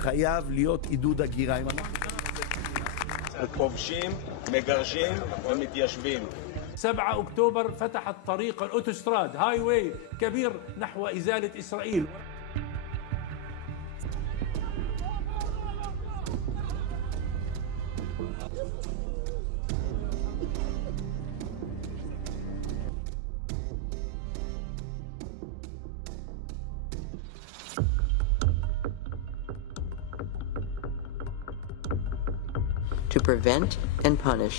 חייב להיות עידוד הגירה. כובשים, מגרשים ומתיישבים. 7 أكتوبر فتح الطريق الأوتوستراد هاي واي كبير نحو إزالة إسرائيل. To prevent and punish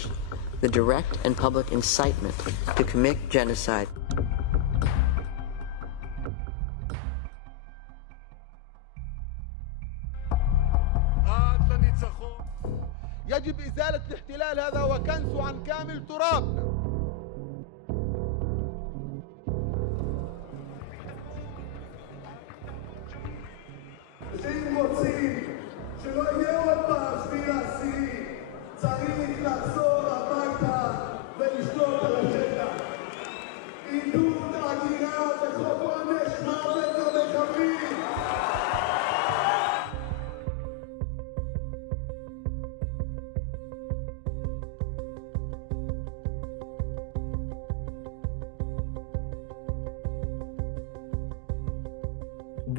the direct and public incitement to commit genocide. يجب إزالة الاحتلال هذا وكنسه عن كامل ترابنا. אם רוצים שלא יהיה עוד פעם 7/10, צריך לחזור הביתה ולשלוט על השטח. עידוד הגירה וחוק עונש מוות למחבלים.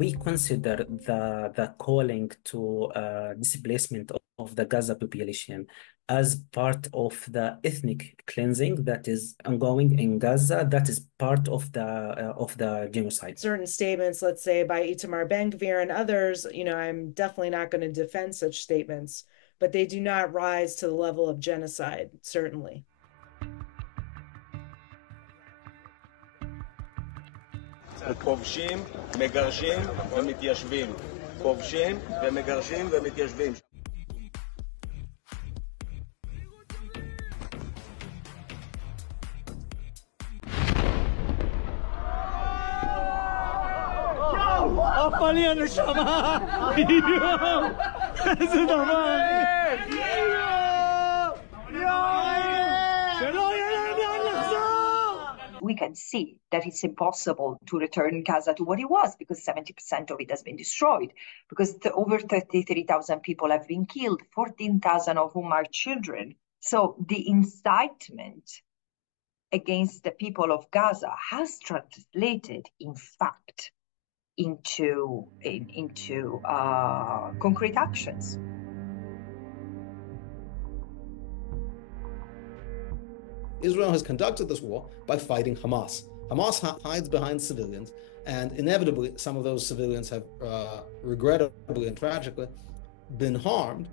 We consider the calling to displacement of the Gaza population as part of the ethnic cleansing that is ongoing in Gaza. That is part of the genocide. Certain statements, let's say by Itamar Ben-Gvir and others, I'm definitely not going to defend such statements, but they do not rise to the level of genocide, certainly. כובשים, מגרשים ומתיישבים. כובשים ומגרשים ומתיישבים. עפה לי הנשמה! איזה דבר! שלא יהיה להם לאן לחזור! We can see that it's impossible to return Gaza to what it was because 70% of it has been destroyed, because over 33,000 people have been killed, 14,000 of whom are children. So the incitement against the people of Gaza has translated, in fact, into concrete actions. Israel has conducted this war by fighting Hamas. Hamas hides behind civilians, and inevitably some of those civilians have regrettably and tragically been harmed